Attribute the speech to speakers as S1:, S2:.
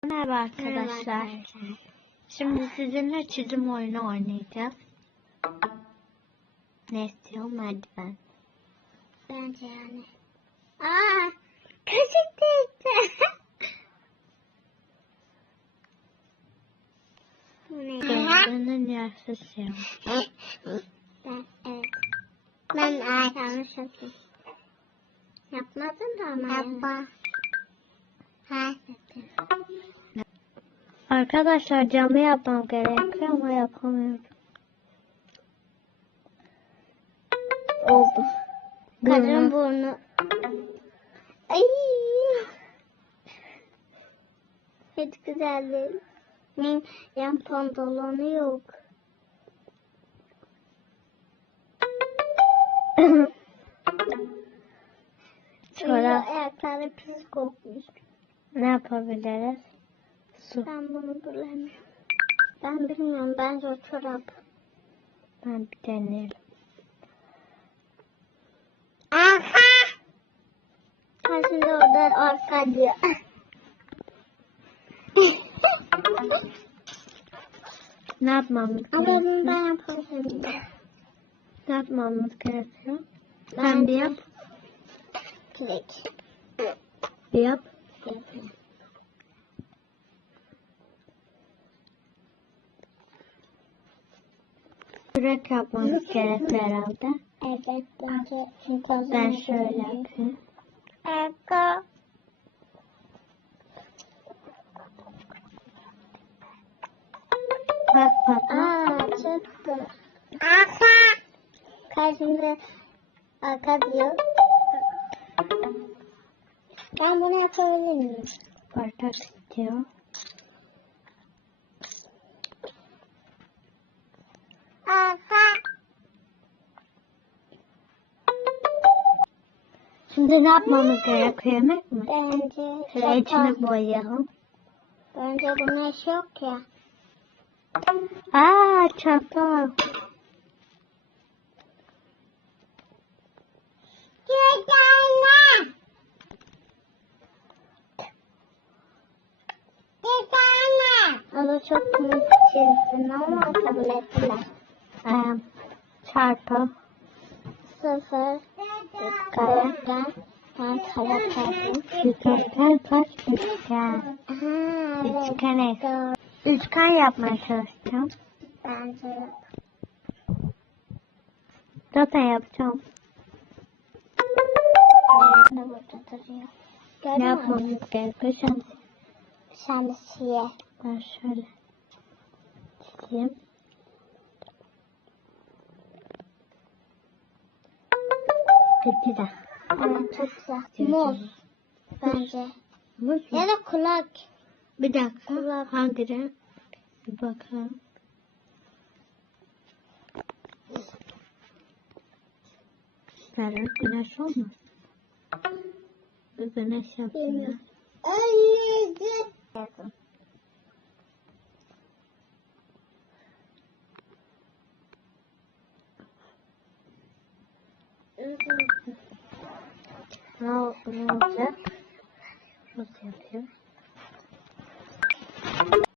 S1: Merhaba arkadaşlar. Şimdi sizinle çizim oyunu oynayacağız. Ne istiyor? Merdiven.
S2: Bence yani. Kaşık değildi.
S1: Gözünün yarısı siyah.
S2: Evet. Ben yanlış yaptım. Yapmadın da ama. Yapma.
S1: Arkadaşlar camı yapmam gerekiyor ama yapamıyorum.
S2: Oldu. Kadın burnu. Ay. Hiç güzel değil. Benim yan pantolonu yok.
S1: Çorap.
S2: Ayakları pis kokmuş.
S1: Ne yapabiliriz? Su.
S2: Ben bunu bulamıyorum. Ben bilmiyorum. Bence o çorap.
S1: Ben bir deneyelim.
S2: Aha! Şimdi orada arka diyor.
S1: Ne yapmamız
S2: Ama
S1: gerekiyor?
S2: bunu ben yapabilirim.
S1: Ne yapmamız gerekiyor?
S2: Ben
S1: Sen bir yap.
S2: Klik.
S1: Bir yap.
S2: Yapayım.
S1: Kürek yapmamız gerekiyor herhalde.
S2: Evet. Bence çünkü o
S1: Ben
S2: zaman
S1: şöyle yapayım.
S2: Arka.
S1: Bak patla.
S2: Çıktı. Arka. Karşımda arka diyor. Ben bunu yapabilir miyim?
S1: Bardak istiyor.
S2: Arka.
S1: Şimdi ne yapmamız gerekiyor? Yemek mi?
S2: Bence
S1: Şöyle içine boyayalım.
S2: Bence buna iş yok ya.
S1: Çanta.
S2: Onu çok komik çizdin ama kabul ettiler.
S1: Çarpı.
S2: 0 karakter. Ben karakterdim.
S1: Dikdörtgen kaç üçgen?
S2: Evet.
S1: Üçgen eş.
S2: Doğru.
S1: Üçgen yapmaya çalışacağım.
S2: Bence de.
S1: Zaten yapacağım.
S2: Ne burada duruyor?
S1: Ne
S2: Gördün mü?
S1: yapmamız gerekiyor? Şimdi
S2: Şemsiye.
S1: ben şöyle çizeyim. Güzel.
S2: Evet, çok güzel. Muz. Bence.
S1: Muz mu?
S2: Ya da kulak.
S1: Bir dakika.
S2: Kulak.
S1: Hangi renk? Bir bakalım. Sarı güneş olmaz. Bir güneş yapayım.
S2: Bilmiyorum. Anneciğim.
S1: Ne olacak? Nasıl yapayım?